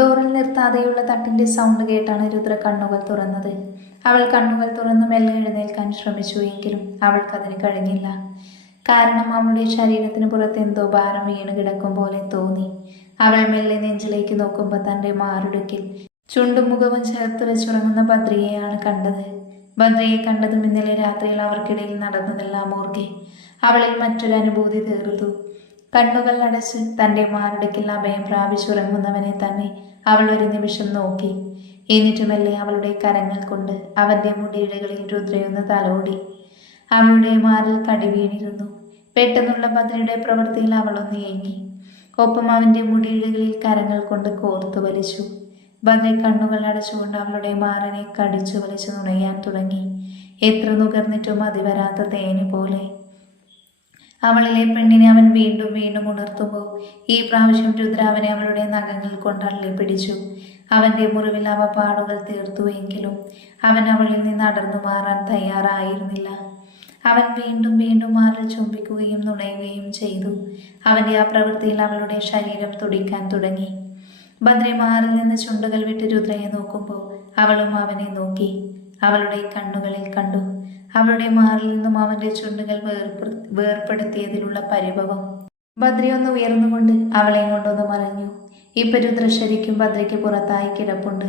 ഡോറിൽ നിർത്താതെയുള്ള തട്ടിന്റെ sound കേട്ടാണ് രുദ്ര കണ്ണുകൾ തുറന്നത്. അവൾ കണ്ണുകൾ തുറന്ന് മെല്ലെ എഴുന്നേൽക്കാൻ ശ്രമിച്ചു എങ്കിലും അവൾക്കതിന് കഴിഞ്ഞില്ല. കാരണം അവളുടെ ശരീരത്തിന് പുറത്ത് എന്തോ ഭാരം വീണ് കിടക്കും പോലെ തോന്നി. അവൾ മെല്ലെ നെഞ്ചിലേക്ക് നോക്കുമ്പോൾ തന്റെ മാറിടുക്കിൽ ചുണ്ടും മുഖവും ചേർത്ത് വെച്ചുറങ്ങുന്ന ബദ്രിയെയാണ് കണ്ടത്. ബദ്രിയെ കണ്ടതും ഇന്നലെ രാത്രിയിൽ അവർക്കിടയിൽ നടന്നതെല്ലാം ഓർക്കെ. അവളിൽ മറ്റൊരു അനുഭൂതി തീർത്തു കണ്ണുകൾ അടച്ച് തന്റെ മാറുടക്കിൽ അഭയം പ്രാപിച്ചുറങ്ങുന്നവനെ തന്നെ അവൾ ഒരു നിമിഷം നോക്കി. എന്നിട്ടുമല്ലേ അവളുടെ കരങ്ങൾ കൊണ്ട് അവന്റെ മുടിയിഴകളിൽ രുദ്രയൊന്ന് തലോടി. അവളുടെ മാറിൽ കടി വീണിരുന്നു. പെട്ടെന്നുള്ള ഭദ്രയുടെ പ്രവൃത്തിയിൽ അവളൊന്ന് ഏങ്ങി. ഒപ്പം അവന്റെ മുടിയിഴകളിൽ കരങ്ങൾ കൊണ്ട് കോർത്തു വലിച്ചു. ഭദ്ര കണ്ണുകൾ അടച്ചുകൊണ്ട് അവളുടെ മാറിനെ കടിച്ചു വലിച്ചു നുണയാൻ തുടങ്ങി. എത്ര നുകർന്നിട്ടും അതിവരാത്ത തേന് പോലെ അവളിലെ പെണ്ണിനെ അവൻ വീണ്ടും വീണ്ടും ഉണർത്തുമ്പോൾ ഈ പ്രാവശ്യം രുദ്രാവനെ അവളുടെ നഖങ്ങൾ കൊണ്ട് അള്ളി പിടിച്ചു. അവന്റെ മുറിവിൽ അവ പാടുകൾ തീർത്തുവെങ്കിലും അവൻ അവളിൽ നിന്ന് അടർന്നു മാറാൻ തയ്യാറായിരുന്നില്ല. അവൻ വീണ്ടും വീണ്ടും മാറിൽ ചുംബിക്കുകയും നുണയുകയും ചെയ്തു. അവന്റെ ആ പ്രവൃത്തിയിൽ അവളുടെ ശരീരം തുടിക്കാൻ തുടങ്ങി. ഭദ്രെ മാറിൽ നിന്ന് ചുണ്ടുകൾ വിട്ട് രുദ്രയെ നോക്കുമ്പോൾ അവളും അവനെ നോക്കി. അവളുടെ കണ്ണുകളിൽ കണ്ടു. അവളുടെ മാറിൽ നിന്നും അവന്റെ ചുണ്ടുകൾ വേർപെ വേർപ്പെടുത്തിയതിലുള്ള പരിഭവം. ഭദ്രി ഒന്ന് ഉയർന്നുകൊണ്ട് അവളെ കൊണ്ടൊന്ന് മറഞ്ഞു. ഇപ്പൊ രുദ്ര ശരിക്കും ഭദ്രയ്ക്ക് പുറത്തായി കിടപ്പുണ്ട്.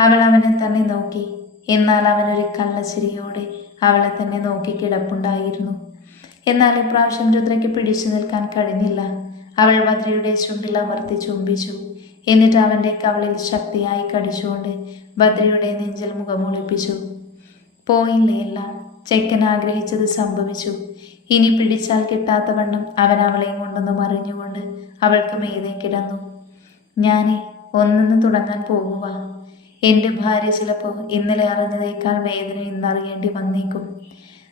അവൾ അവനെ തന്നെ നോക്കി. എന്നാൽ അവനൊരു കള്ളച്ചിരിയോടെ അവളെ തന്നെ നോക്കി കിടപ്പുണ്ടായിരുന്നു. എന്നാൽ ഇപ്രാവശ്യം രുദ്രയ്ക്ക് പിടിച്ചു നിൽക്കാൻ കഴിഞ്ഞില്ല. അവൾ ഭദ്രയുടെ ചുണ്ടിൽ അമർത്തി ചുംബിച്ചു. എന്നിട്ട് അവന്റെ കവളിൽ ശക്തിയായി കടിച്ചുകൊണ്ട് ഭദ്രയുടെ നെഞ്ചിൽ മുഖമൊളിപ്പിച്ചു പോയില്ലേ ചെക്കൻ ആഗ്രഹിച്ചത് സംഭവിച്ചു. ഇനി പിടിച്ചാൽ കിട്ടാത്ത വണ്ണം അവൻ അവളെയും കൊണ്ടൊന്ന് മറിഞ്ഞുകൊണ്ട് അവൾക്ക് മീതെ കിടന്നു. ഞാനേ ഒന്നിന്ന് തുടങ്ങാൻ പോകുക എന്റെ ഭാര്യ ചിലപ്പോൾ ഇന്നലെ അറിഞ്ഞതേക്കാൾ വേദന ഇന്നറിയേണ്ടി വന്നേക്കും.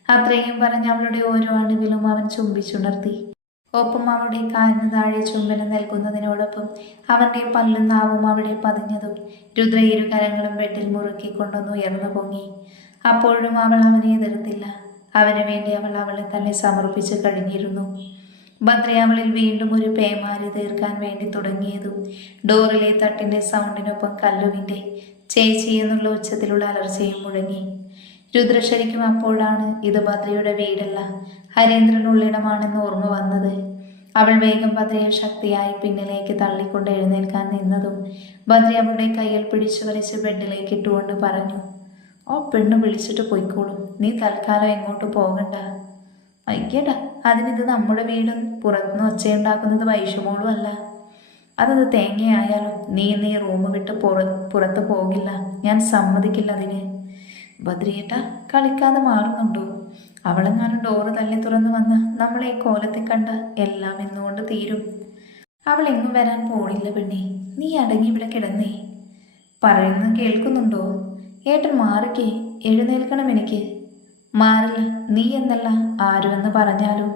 അത്രയും പറഞ്ഞ് അവളുടെ ഓരോ അണുവിലും അവൻ ചുംബിച്ചുണർത്തി. ഒപ്പം അവളുടെ കാലിന് താഴെ ചുംബനം നൽകുന്നതിനോടൊപ്പം അവന്റെ പല്ലും നാവും അവിടെ പതിഞ്ഞതും രുദ്ര ഇരുകരങ്ങളും വെട്ടിൽ മുറുക്കിക്കൊണ്ടൊന്ന് ഉയർന്നു പൊങ്ങി. അപ്പോഴും അവൾ അവനെ എതിർത്തില്ല. അവന് വേണ്ടി അവൾ അവളെ തന്നെ സമർപ്പിച്ചു കഴിഞ്ഞിരുന്നു. ഭദ്ര അവളിൽ വീണ്ടും ഒരു പേമാരി തീർക്കാൻ വേണ്ടി തുടങ്ങിയതും ഡോറിലെ തട്ടിന്റെ സൗണ്ടിനൊപ്പം കല്ലുവിന്റെ ചേച്ചി എന്നുള്ള ഉച്ചത്തിലുള്ള അലർച്ചയും മുഴങ്ങി. രുദ്രശരിക്കും അപ്പോഴാണ് ഇത് ഭദ്രയുടെ വീടല്ല ഹരീന്ദ്രനുള്ളിടമാണെന്ന് ഓർമ്മ വന്നത്. അവൾ വേഗം ഭദ്രയെ ശക്തിയായി പിന്നിലേക്ക് തള്ളിക്കൊണ്ട് എഴുന്നേൽക്കാൻ നിന്നതും ഭദ്ര അവളുടെ കയ്യിൽ പിടിച്ചു വലിച്ച് ബെഡിലേക്ക് ഇട്ടുകൊണ്ട് പറഞ്ഞു ഓ പെണ്ണ് വിളിച്ചിട്ട് പോയിക്കോളും. നീ തൽക്കാലം എങ്ങോട്ട് പോകണ്ട. അയ്യടാ അതിനിത് നമ്മുടെ വീടും പുറത്തുനിന്ന് ഒച്ചയുണ്ടാക്കുന്നത് വൈഷമോളും അല്ല. അതത് തേങ്ങയായാലും നീ നീ റൂം വിട്ട് പുറ പുറത്ത് പോകില്ല. ഞാൻ സമ്മതിക്കില്ല അതിന്. ബദ്രിയേട്ട കളിക്കാതെ മാറുന്നുണ്ടോ? അവളെങ്ങാനും ഡോറ് തള്ളി തുറന്നു വന്ന് നമ്മളെ ഈ കോലത്തിൽ കണ്ട എല്ലാം എന്നുകൊണ്ട് തീരും. അവൾ എങ്ങും വരാൻ പോണില്ല പെണ്ണി. നീ അടങ്ങി ഇവിടെ കിടന്നേ. പറയുന്നത് കേൾക്കുന്നുണ്ടോ? ഏട്ടൻ മാറിക്കേ എഴുന്നേൽക്കണം എനിക്ക്. മാറില്ല നീ എന്നല്ല ആരുമെന്ന് പറഞ്ഞാലോ.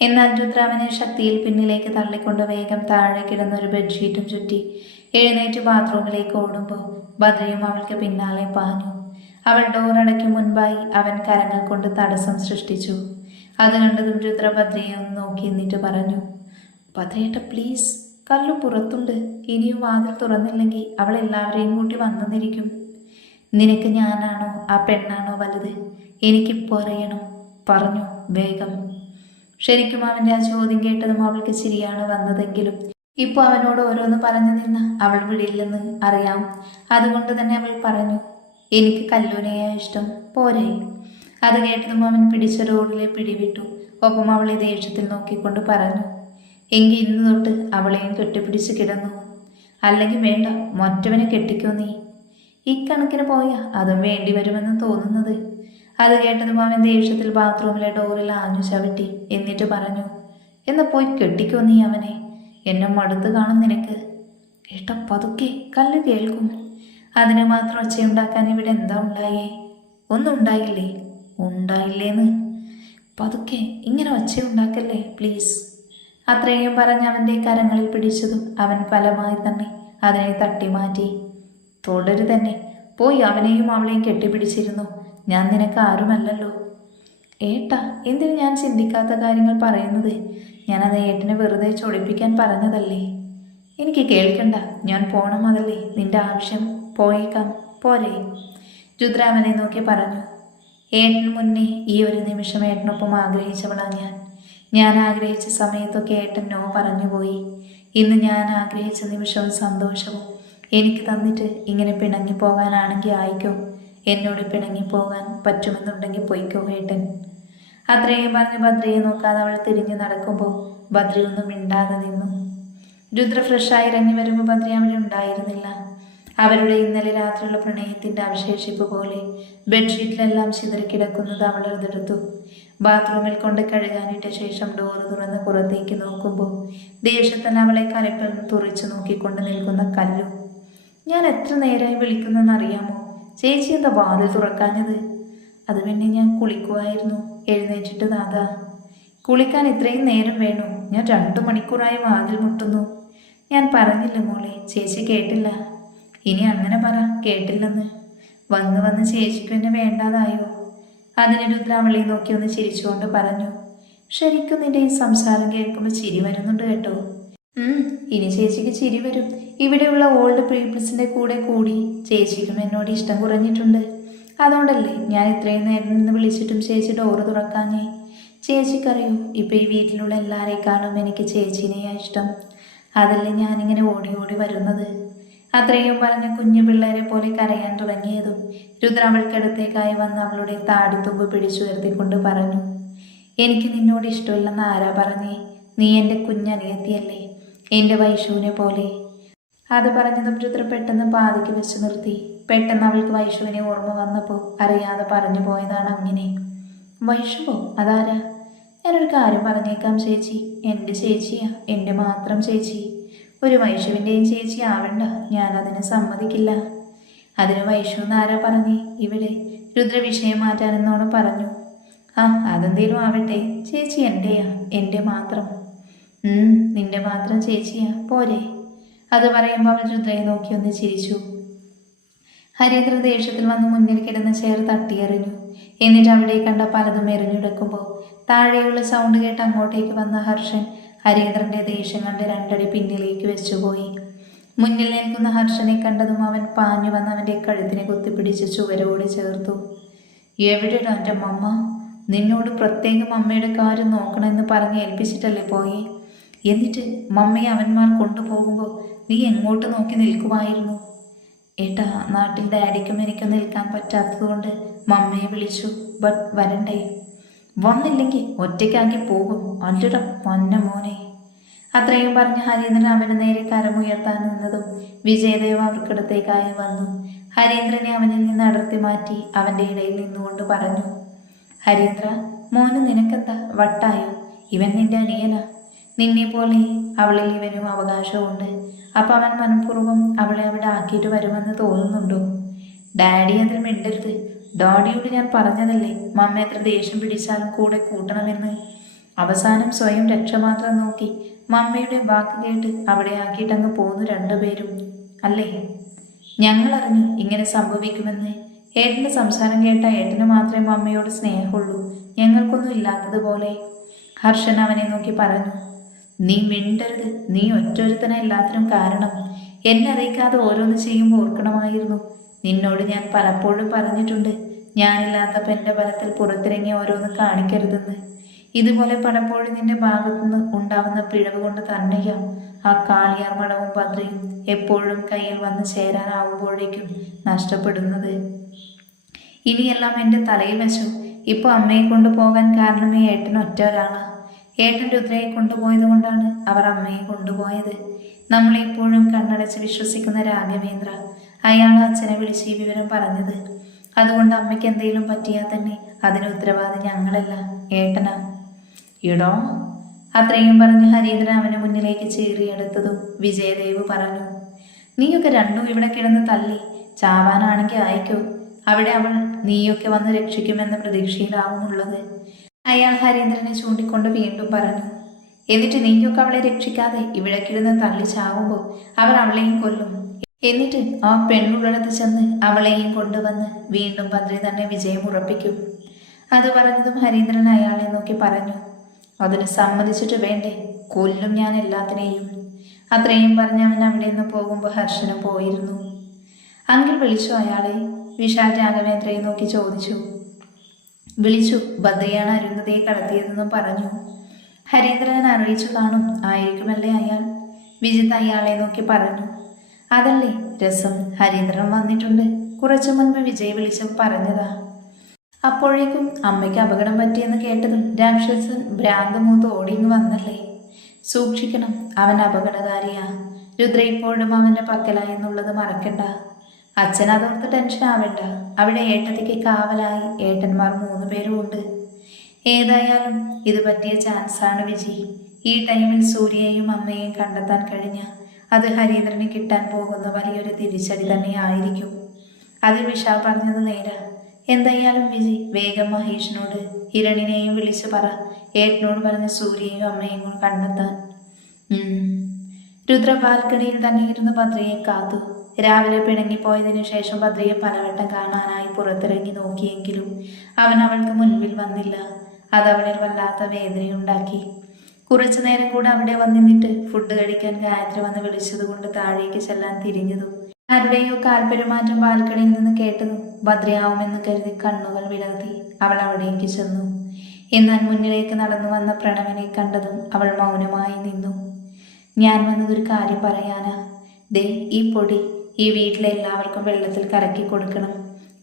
എന്നാൽ രുദ്രാമനെ ശക്തിയിൽ പിന്നിലേക്ക് തള്ളിക്കൊണ്ട് വേഗം താഴെ കിടന്ന ഒരു ബെഡ്ഷീറ്റും ചുറ്റി എഴുന്നേറ്റ് ബാത്റൂമിലേക്ക് ഓടുമ്പോൾ ഭദ്രയും അവൾക്ക് പിന്നാലെ പാഞ്ഞു. അവൾ ഡോർ അടയ്ക്കും മുൻപായി അവൻ കരങ്ങൾ കൊണ്ട് തടസ്സം സൃഷ്ടിച്ചു. അത് കണ്ടതും രുദ്ര ഭദ്രയെ ഒന്ന് നോക്കി എന്നിട്ട് പറഞ്ഞു ഭദ്രയേട്ട പ്ലീസ് കല്ലു പുറത്തുണ്ട്. ഇനിയും വാതിൽ തുറന്നില്ലെങ്കിൽ അവൾ എല്ലാവരെയും കൂട്ടി വന്നെന്നിരിക്കും നിനക്ക് ഞാനാണോ? ആ പെണ്ണാണോ വലുത്? എനിക്ക് അറിയണം. പറഞ്ഞു വേഗം. ശരിക്കും അവന്റെ ആ ചോദ്യം കേട്ടതും അവൾക്ക് ശരിയാണ് വന്നതെങ്കിലും ഇപ്പോൾ അവനോട് ഓരോന്ന് പറഞ്ഞു നിന്ന് അവൾ വിടില്ലെന്ന് അറിയാം. അതുകൊണ്ട് തന്നെ അവൾ പറഞ്ഞു എനിക്ക് കല്ലൂനെയാ ഇഷ്ടം. പോരെ. അത് കേട്ടതും അവൻ പിടിച്ച റോഡിലെ പിടിവിട്ടു. ഒപ്പം അവളെ ദേഷ്യത്തിൽ നോക്കിക്കൊണ്ട് പറഞ്ഞു എങ്കിൽ ഇന്ന് തൊട്ട് അവളെയും കെട്ടിപ്പിടിച്ച് കിടന്നു. അല്ലെങ്കിൽ വേണ്ട മറ്റവനെ കെട്ടിക്കോ നീ. ഇക്കണക്കിന് പോയാ അതും വേണ്ടി വരുമെന്ന് തോന്നുന്നത്. അത് കേട്ടതും അവൻ ദേഷ്യത്തിൽ ബാത്റൂമിലെ ഡോറിൽ ആഞ്ഞു ചവിട്ടി എന്നിട്ട് പറഞ്ഞു എന്ന പോയി കെട്ടിക്കോ നീ അവനെ. എന്നെ മടുത്ത് കാണും നിനക്ക്. ഏട്ടാ പതുക്കെ കല്ല് കേൾക്കും. അതിന് മാത്രം ഒച്ചയുണ്ടാക്കാൻ ഇവിടെ എന്താ ഉണ്ടായേ? ഒന്നും ഉണ്ടായില്ലേ? ഉണ്ടായില്ലേന്ന്. പതുക്കെ ഇങ്ങനെ ഒച്ചയുണ്ടാക്കല്ലേ പ്ലീസ്. അത്രയും പറഞ്ഞ് അവന്റെ കരങ്ങളിൽ പിടിച്ചതും അവൻ ഫലമായി തന്നെ അതിനെ തട്ടി മാറ്റി തുടരു തന്നെ പോയി അവനെയും അവളെയും കെട്ടിപ്പിടിച്ചിരുന്നു. ഞാൻ നിനക്ക് ആരുമല്ലല്ലോ. ഏട്ടാ എന്തിനു ഞാൻ ചിന്തിക്കാത്ത കാര്യങ്ങൾ പറയുന്നത്? ഞാനത് ഏട്ടനെ വെറുതെ ചൊടിപ്പിക്കാൻ പറഞ്ഞതല്ലേ? എനിക്ക് കേൾക്കണ്ട. ഞാൻ പോണം അതല്ലേ. നിന്റെ ആവശ്യം. പോയേക്കാം. പോരെ. രുദ്രാമനെ നോക്കി പറഞ്ഞു. ഏട്ടൻ മുന്നേ ഈ ഒരു നിമിഷം ഏട്ടനൊപ്പം ആഗ്രഹിച്ചവളാണ് ഞാൻ. ഞാൻ ആഗ്രഹിച്ച സമയത്തൊക്കെ ഏട്ടൻ നോ പറഞ്ഞുപോയി. ഇന്ന് ഞാൻ ആഗ്രഹിച്ച നിമിഷവും സന്തോഷവും എനിക്ക് തന്നിട്ട് ഇങ്ങനെ പിണങ്ങി പോകാനാണെങ്കിൽ ആയിക്കോ. എന്നോട് പിണങ്ങി പോകാൻ പറ്റുമെന്നുണ്ടെങ്കിൽ പൊയ്ക്കോ ഏട്ടൻ. അത്രയും പറഞ്ഞ് ഭദ്രയെ നോക്കാതെ അവൾ തിരിഞ്ഞു നടക്കുമ്പോൾ ഭദ്ര ഒന്നും മിണ്ടാതെ നിന്നു. രുദ്ര ഫ്രഷായി ഇറങ്ങി വരുമ്പോൾ ഭദ്ര അവിടെ ഉണ്ടായിരുന്നില്ല. അവരുടെ ഇന്നലെ രാത്രിയുള്ള പ്രണയത്തിന്റെ അവശേഷിപ്പ് പോലെ ബെഡ്ഷീറ്റിലെല്ലാം ചിതറിക്കിടക്കുന്നത് അവൾ എടുത്തെടുത്തു. ബാത്റൂമിൽ കൊണ്ട് കഴുകാനിട്ട ശേഷം ഡോറ് തുറന്ന് പുറത്തേക്ക് നോക്കുമ്പോൾ ദേഷ്യത്തിൽ അവളെ കലപ്പിൽ തുറിച്ചു നോക്കിക്കൊണ്ട് നിൽക്കുന്ന കല്ലു. ഞാൻ എത്ര നേരമായി വിളിക്കുന്നെന്ന് അറിയാമോ ചേച്ചി എന്താ വാതിൽ തുറക്കാഞ്ഞത്? അത് പിന്നെ ഞാൻ കുളിക്കുമായിരുന്നു എഴുന്നേറ്റിട്ട് നാഥാ കുളിക്കാൻ ഇത്രയും നേരം വേണോ. ഞാൻ രണ്ടു മണിക്കൂറായി വാതിൽ മുട്ടുന്നു. ഞാൻ പറഞ്ഞില്ല മോളെ ചേച്ചി കേട്ടില്ല. ഇനി അങ്ങനെ പറ കേട്ടില്ലെന്ന്. വന്ന് വന്ന് ചേച്ചിക്ക് എന്നെ വേണ്ടാതായോ? അതിന് രുദ്രാവളി നോക്കി ഒന്ന് ചിരിച്ചുകൊണ്ട് പറഞ്ഞു. ശരിക്കും നിന്റെ ഈ സംസാരം കേൾക്കുമ്പോൾ ചിരി വരുന്നുണ്ട് കേട്ടോ. ഇനി ചേച്ചിക്ക് ചിരി വരും. ഇവിടെയുള്ള ഓൾഡ് പീപ്പിൾസിന്റെ കൂടെ കൂടി ചേച്ചിക്കും എന്നോട് ഇഷ്ടം കുറഞ്ഞിട്ടുണ്ട്. അതുകൊണ്ടല്ലേ ഞാൻ ഇത്രയും നേരം നിന്ന് വിളിച്ചിട്ടും ചേച്ചി ഡോറ് തുറക്കാഞ്ഞേ? ചേച്ചിക്കറിയോ ഇപ്പോൾ ഈ വീട്ടിലുള്ള എല്ലാവരെക്കാളും എനിക്ക് ചേച്ചിനെയാ ഇഷ്ടം. അതല്ലേ ഞാനിങ്ങനെ ഓടി ഓടി വരുന്നത്. അത്രയും പറഞ്ഞ് കുഞ്ഞു പിള്ളേരെ പോലെ കരയാൻ തുടങ്ങിയതും രുദ്ര അവൾക്കടുത്തേക്കായി വന്ന് അവളുടെ താടിത്തുമ്പ് പിടിച്ചുയർത്തിക്കൊണ്ട് പറഞ്ഞു എനിക്ക് നിന്നോട് ഇഷ്ടമില്ലെന്ന് ആരാ പറഞ്ഞേ? നീ എന്റെ കുഞ്ഞനിയത്തിയല്ലേ എന്റെ വൈഷുവിനെ പോലെ. അത് പറഞ്ഞതും രുദ്ര പെട്ടെന്ന് പാതിക്ക് വെച്ച് നിർത്തി. പെട്ടെന്ന് അവൾക്ക് വൈഷുവിനെ ഓർമ്മ വന്നപ്പോൾ അറിയാതെ പറഞ്ഞു പോയതാണ് അങ്ങനെ. വൈഷുവോ അതാരാ? ഞാനൊരു കാര്യം പറഞ്ഞേക്കാം ചേച്ചി. എന്റെ ചേച്ചിയാ. എന്റെ മാത്രം ചേച്ചി. ഒരു വൈഷുവിന്റെയും ചേച്ചി ആവണ്ട. ഞാൻ അതിനെ സമ്മതിക്കില്ല. അതിന് വൈഷു എന്നാരാ പറഞ്ഞേ? ഇവിടെ. രുദ്ര വിഷയം മാറ്റാനെന്നോണം പറഞ്ഞു. ആ അതെന്തേലും ആവട്ടെ. ചേച്ചി എന്റെയാ എന്റെ മാത്രം. നിന്റെ മാത്രം ചേച്ചിയാ. പോരെ. അത് പറയുമ്പോൾ രുദ്രയെ നോക്കി ഒന്ന് ചിരിച്ചു. ഹരീന്ദ്ര ദേഷ്യത്തിൽ വന്ന് മുന്നിൽ കിടന്ന ചെയർ തട്ടിയെറിഞ്ഞു. എന്നിട്ട് അവിടെ കണ്ട പലതും എറിഞ്ഞെടുക്കുമ്പോൾ താഴെയുള്ള സൗണ്ട് കേട്ട് അങ്ങോട്ടേക്ക് വന്ന ഹർഷൻ ഹരീന്ദ്രന്റെ ദേഷ്യം കണ്ട് രണ്ടടി പിന്നിലേക്ക് വെച്ചുപോയി. മുന്നിൽ നിൽക്കുന്ന ഹർഷനെ കണ്ടതും അവൻ പാഞ്ഞു വന്ന് അവന്റെ കഴുത്തിനെ കുത്തിപ്പിടിച്ച് ചുവരോട് ചേർത്തു. എവിടെയാണ് എന്റെ മമ്മ? നിന്നോട് പ്രത്യേകം അമ്മയുടെ കാര്യം നോക്കണമെന്ന് പറഞ്ഞ് ഏൽപ്പിച്ചിട്ടല്ലേ പോയി? എന്നിട്ട് മമ്മയെ അവന്മാർ കൊണ്ടുപോകുമ്പോൾ നീ എങ്ങോട്ട് നോക്കി നിൽക്കുമായിരുന്നു? ഏട്ടാ നാട്ടിൽ ഡാഡിക്കും എനിക്ക് നിൽക്കാൻ പറ്റാത്തതുകൊണ്ട് മമ്മയെ വിളിച്ചു ബട്ട് വരണ്ടേ? വന്നില്ലെങ്കിൽ ഒറ്റയ്ക്കാക്കി പോകും അല്ലട പൊന്ന മോനെ. അത്രയും പറഞ്ഞ് ഹരീന്ദ്രൻ അവന് നേരെ കരമുയർത്താൻ നിന്നതും വിജയദേവ് അവർക്കിടത്തേക്കായി വന്നു. ഹരീന്ദ്രനെ അവനിൽ നിന്ന് അടർത്തി മാറ്റി അവന്റെ ഇടയിൽ നിന്നുകൊണ്ട് പറഞ്ഞു ഹരീന്ദ്ര മോന് നിനക്കെന്താ? വട്ടായോ? ഇവൻ നിന്റെ അനിയനാ. നിന്നെ പോലെ അവളിൽ ഇവനും അവകാശമുണ്ട്. അപ്പം അവൻ മനഃപൂർവം അവളെ അവിടെ ആക്കിയിട്ട് വരുമെന്ന് തോന്നുന്നുണ്ടോ? ഡാഡി അതിൽ മിണ്ടരുത്. ഡാഡിയോട് ഞാൻ പറഞ്ഞതല്ലേ മമ്മ എത്ര ദേഷ്യം പിടിച്ചാലും കൂടെ കൂട്ടണമെന്ന്. അവസാനം സ്വയം രക്ഷ മാത്രം നോക്കി മമ്മയുടെ വാക്ക് കേട്ട് അവിടെ ആക്കിയിട്ടങ്ങ് പോന്നു രണ്ടുപേരും. അല്ലേ? ഞങ്ങൾ അറിഞ്ഞു ഇങ്ങനെ സംഭവിക്കുമെന്ന്. ഏട്ടന്റെ സംസാരം കേട്ട ഏട്ടന് മാത്രമേ മമ്മയോട് സ്നേഹമുള്ളൂ. ഞങ്ങൾക്കൊന്നും ഇല്ലാത്തതുപോലെ. ഹർഷൻ അവനെ നോക്കി പറഞ്ഞു നീ മിണ്ടരുത്. നീ ഒറ്റൊരുത്തന എല്ലാത്തിനും കാരണം. എന്നെ അറിയിക്കാതെ ഓരോന്ന് ചെയ്യുമ്പോൾ ഓർക്കണമായിരുന്നു. നിന്നോട് ഞാൻ പലപ്പോഴും പറഞ്ഞിട്ടുണ്ട്. ഞാനില്ലാത്തപ്പോൾ എന്റെ ബലത്തിൽ പുറത്തിറങ്ങി ഓരോന്ന് കാണിക്കരുതെന്ന്. ഇതുപോലെ പലപ്പോഴും നിന്റെ ഭാഗത്തുനിന്ന് ഉണ്ടാവുന്ന പിഴവ് കൊണ്ട് തന്നെയാ ആ കാളിയാർ മടവും പദ്രയും എപ്പോഴും കയ്യിൽ വന്ന് ചേരാനാവുമ്പോഴേക്കും നഷ്ടപ്പെടുന്നത്. ഇനിയെല്ലാം എന്റെ തലയിൽ വെച്ചു. ഇപ്പോൾ അമ്മയെ കൊണ്ടുപോകാൻ കാരണം ഈ ഏട്ടൻ ഒറ്റ ഒരാളാ. ഏട്ടൻ രുദ്രയെ കൊണ്ടുപോയത് കൊണ്ടാണ് അവർ അമ്മയെ കൊണ്ടുപോയത്. നമ്മളെപ്പോഴും കണ്ണടച്ച് വിശ്വസിക്കുന്ന രാഘവേന്ദ്ര അയാൾ അച്ഛനെ വിളിച്ച് ഈ വിവരം പറഞ്ഞത്. അതുകൊണ്ട് അമ്മയ്ക്ക് എന്തെങ്കിലും പറ്റിയാൽ തന്നെ അതിന് ഉത്തരവാദി ഞങ്ങളല്ല ഏട്ടനാ. ഇടോ അത്രയും പറഞ്ഞ് ഹരീന്ദ്രൻ അവനെ മുന്നിലേക്ക് ചീറിയെടുത്തതും വിജയദേവ് പറഞ്ഞു നീയൊക്കെ രണ്ടും ഇവിടെ കിടന്ന് തള്ളി ചാവാനാണെങ്കിൽ ആയിക്കോ. അവിടെ അവൾ നീയൊക്കെ വന്ന് രക്ഷിക്കുമെന്ന പ്രതീക്ഷയിലാവുമുള്ളത് അയാൾ ഹരീന്ദ്രനെ ചൂണ്ടിക്കൊണ്ട് വീണ്ടും പറഞ്ഞു എന്നിട്ട് നീയൊക്കെ അവളെ രക്ഷിക്കാതെ ഇവിടെ കിടന്ന് തള്ളി ചാവുമ്പോൾ അവർ അവളെയും കൊല്ലും. എന്നിട്ട് ആ പെണ്ണുള്ളടത്ത് ചെന്ന് അവളെയും കൊണ്ടുവന്ന് വീണ്ടും പന്ത്രി തന്നെ വിജയം ഉറപ്പിക്കും. അത് പറഞ്ഞതും ഹരീന്ദ്രൻ അയാളെ നോക്കി പറഞ്ഞു അതിന് സമ്മതിച്ചിട്ട് വേണ്ടേ? കൊല്ലും ഞാൻ എല്ലാത്തിനെയും. അത്രയും പറഞ്ഞ് അവൻ അവിടെ നിന്ന് പോകുമ്പോൾ ഹർഷനും പോയിരുന്നു. അങ്കിൾ വിളിച്ചു അയാളെ വിശാൽ രാഘവേന്ദ്രയെ നോക്കി ചോദിച്ചു വിളിച്ചു ഭദ്രയാണ് അരുന്ധതിയെ കടത്തിയതെന്നും പറഞ്ഞു. ഹരീന്ദ്രൻ അറിയിച്ചു കാണും ആയിരിക്കുമല്ലേ അയാൾ? വിജിത്ത് അയാളെ നോക്കി പറഞ്ഞു. അതല്ലേ രസം. ഹരീന്ദ്രൻ വന്നിട്ടുണ്ട്. കുറച്ചു മുൻപ് വിജയ് വിളിച്ച് പറഞ്ഞതാ. അപ്പോഴേക്കും അമ്മയ്ക്ക് അപകടം പറ്റിയെന്ന് കേട്ടതും രാക്ഷസൻ ഭ്രാന്ത് മൂത്ത് ഓടിങ്ങ് വന്നല്ലേ? സൂക്ഷിക്കണം അവൻ അപകടകാരിയാ. രുദ്ര ഇപ്പോഴും അവന്റെ പക്കലായെന്നുള്ളത് മറക്കണ്ട. അച്ഛൻ അതോർത്ത് ടെൻഷൻ ആവേണ്ട. അവിടെ ഏട്ടത്തിക്ക് കാവലായി. ഏട്ടന്മാർ മൂന്ന് പേരും ഉണ്ട്. ഏതായാലും ഇത് പറ്റിയ ചാൻസാണ് വിജി. ഈ ടൈമിൽ സൂര്യയെയും അമ്മയെയും കണ്ടെത്താൻ കഴിഞ്ഞ അത് ഹരീന്ദ്രന് കിട്ടാൻ പോകുന്ന വലിയൊരു തിരിച്ചടി തന്നെ ആയിരിക്കും. അതിൽ വിഷ പറഞ്ഞത് നേരാ. എന്തായാലും വിജി വേഗം മഹേഷിനോട് ഹിരണിനെയും വിളിച്ചു പറ. ഏട്ടനോട് പറഞ്ഞ സൂര്യയും അമ്മയും കൂടെ കണ്ടെത്താൻ. രുദ്ര ബാൽക്കണിയിൽ തന്നെ ഇരുന്ന് ഭദ്രയെ കാത്തു. രാവിലെ പിണങ്ങിപ്പോയതിനു ശേഷം ഭദ്രയെ പലവട്ടം കാണാനായി പുറത്തിറങ്ങി നോക്കിയെങ്കിലും അവൻ അവൾക്ക് മുൻപിൽ വന്നില്ല. അതവളിൽ വല്ലാത്ത വേദനയുണ്ടാക്കി. കുറച്ചു നേരം കൂടെ അവിടെ വന്നിന്നിട്ട് ഫുഡ് കഴിക്കാൻ ഗായത്രി വന്ന് വിളിച്ചതുകൊണ്ട് താഴേക്ക് ചെല്ലാൻ തിരിഞ്ഞതും. ആരുടെയോ കാൽപെരുമാറ്റം ബാൽക്കണിയിൽ നിന്ന് കേട്ടതും ഭദ്രയാവുമെന്ന് കരുതി കണ്ണുകൾ വിളർത്തി അവൾ അവിടേക്ക് ചെന്നു. എന്നാൽ മുന്നിലേക്ക് നടന്നു വന്ന പ്രണവനെ കണ്ടതും അവൾ മൗനമായി നിന്നു. ഞാൻ വന്നതൊരു കാര്യം പറയാനാ. ദേ ഈ പൊടി. ഈ വീട്ടിലെല്ലാവർക്കും വെള്ളത്തിൽ കറക്കി കൊടുക്കണം.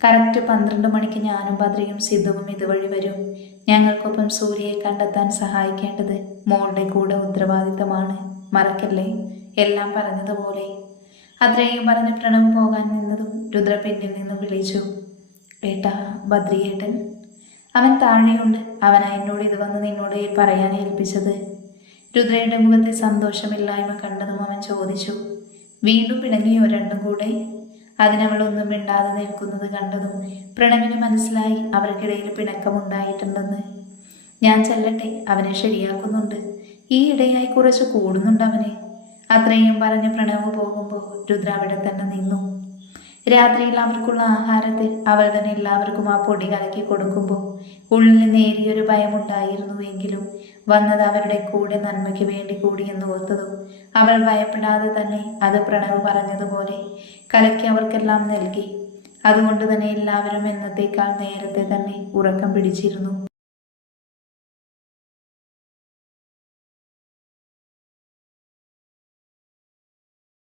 കറക്റ്റ് പന്ത്രണ്ട് മണിക്ക് ഞാനും ഭദ്രയും സിദ്ധുവും ഇതുവഴി വരും. ഞങ്ങൾക്കൊപ്പം സൂര്യയെ കണ്ടെത്താൻ സഹായിക്കേണ്ടത് മോളുടെ കൂടെ ഉത്തരവാദിത്തമാണ്. മറക്കല്ലേ? എല്ലാം പറഞ്ഞതുപോലെ. അത്രയും പറഞ്ഞ് പ്രണവ് പോകാൻ നിന്നതും രുദ്ര പിന്നിൽ നിന്ന് വിളിച്ചു. ഏട്ടാ ബദ്രിയേട്ടൻ അവൻ താഴെയുണ്ട്. അവനാ എന്നോട് ഇത് വന്ന് നിന്നോട് പറയാൻ ഏൽപ്പിച്ചത്. രുദ്രയുടെ മുഖത്തെ സന്തോഷമില്ലായ്മ കണ്ടതും അവൻ ചോദിച്ചു. വീണ്ടും പിണങ്ങി രണ്ടും കൂടെ. അതിനവളൊന്നും മിണ്ടാതെ നിൽക്കുന്നത് കണ്ടതും പ്രണവിന് മനസ്സിലായി അവർക്കിടയിൽ പിണക്കമുണ്ടായിട്ടുണ്ടെന്ന്. ഞാൻ ചെല്ലട്ടെ അവനെ ശരിയാക്കുന്നുണ്ട്. ഈ ഇടയായി കുറച്ച് കൂടുന്നുണ്ട് അവനെ. അത്രയും പറഞ്ഞ് പ്രണവ് പോകുമ്പോൾ രുദ്ര അവിടെ തന്നെ നിന്നു. രാത്രിയിൽ അവർക്കുള്ള ആഹാരത്തിൽ അവൾ തന്നെ എല്ലാവർക്കും ആ പൊടി കലക്കി കൊടുക്കുമ്പോൾ ഉള്ളിൽ നേരിയൊരു ഭയമുണ്ടായിരുന്നുവെങ്കിലും വന്നത് അവരുടെ കൂടെ നന്മയ്ക്ക് വേണ്ടി കൂടി എന്ന് ഓർത്തതും അവൾ ഭയപ്പെടാതെ തന്നെ അത് പ്രണവ് പറഞ്ഞതുപോലെ കലയ്ക്ക് അവർക്കെല്ലാം നൽകി. അതുകൊണ്ട് തന്നെ എല്ലാവരും എന്നത്തേക്കാൾ നേരത്തെ തന്നെ ഉറക്കം പിടിച്ചിരുന്നു.